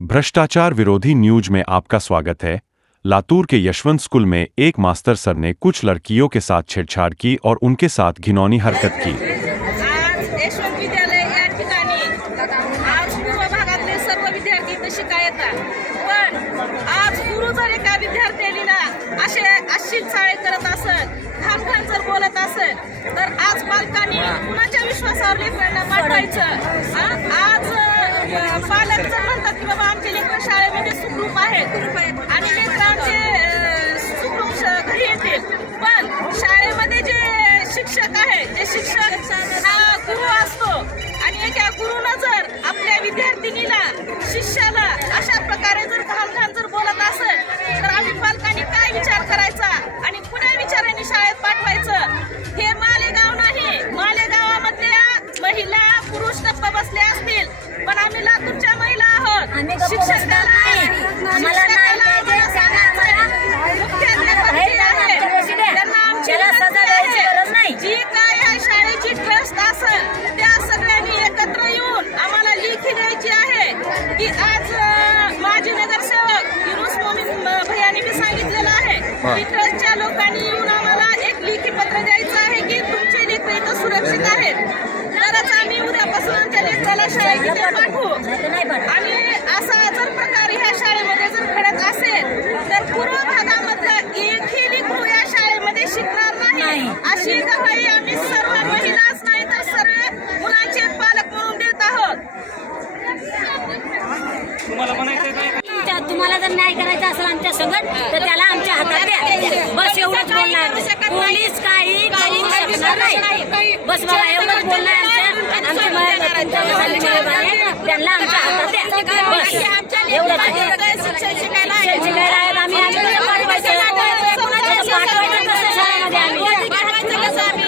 भ्रष्टाचार विरोधी न्यूज में आपका स्वागत है। लातूर के यशवंत स्कूल में एक मास्टर सर ने कुछ लड़कियों के साथ छेड़छाड़ की और उनके साथ घिनौनी हरकत की। आज यशवंत विद्यालय या ठिकाणी आज पूर्व भागातले सर्व विद्यार्थी इथे शिकायतात, पण आज गुरु जर एका विद्यार्थ्याला अशी चाळे करत असत, खान जर बोलत असत, तर आज पालकांनी कुणाच्या विश्वासावर लेकरांना पाठवायचं? आज पालक जर म्हणतात की बाबा आमचे लेकर शाळेमध्ये सुखरूप आहेत आणि लेकरांचे सुखरूप घरी येतील, पण शाळेमध्ये जे शिक्षक आहे, जे शिक्षक हा गुरु असतो आणि एका गुरुनं जर आपल्या विद्यार्थिनीला, शिष्याला अशा प्रकारे जर घाण जर बोलत असेल, तर आम्ही पालकांनी काय विचार करायचा आणि कुण्या विचारांनी शाळेत पाठवायचं? हे मालेगाव नाही, मालेगावामधल्या महिला पुरुष टप्पा बसले असतील, पण आम्ही लातूरच्या महिला आहोत। शिक्षकाला जी काय या शाळेची ट्रस्ट असेल त्या सगळ्यांनी एकत्र येऊन आम्हाला लेखी द्यायची आहे की आज माजी नगरसेवक युनुस मोमीन भैयानी बी सांगितलेलं आहे की ट्रस्टच्या लोकांनी येऊन आम्हाला एक लेखी पत्र द्यायचं आहे की तुमचे लेकर इथं सुरक्षित आहेत, तरच आम्ही उद्यापासून आमच्या लेकराला शाळेत पाठवू। आणि असा जर प्रकार ह्या शाळेमध्ये जर घडत असेल तर पूर्व भागामधला एकही लेकरू या शाळेमध्ये शिकणार नाही, अशी गवाही आम्ही सर्व महिलाच नाही तर सर्व मुलांचे पालक म्हणून देत आहोत। तुम्हाला जर न्याय करायचा असेल आमच्या संगत तर त्याला आमच्या हातात द्या, बस एवढंच बोलणार। पोलीस काही करू शकणार नाही, बस मला एवढंच बोलणार। त्यांना आमच्या हातात द्या, बस एवढंच।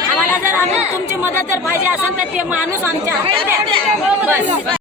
आम्हाला जर तुमची मदत जर पाहिजे असेल तर ते माणूस आमच्या हातात द्या, बस।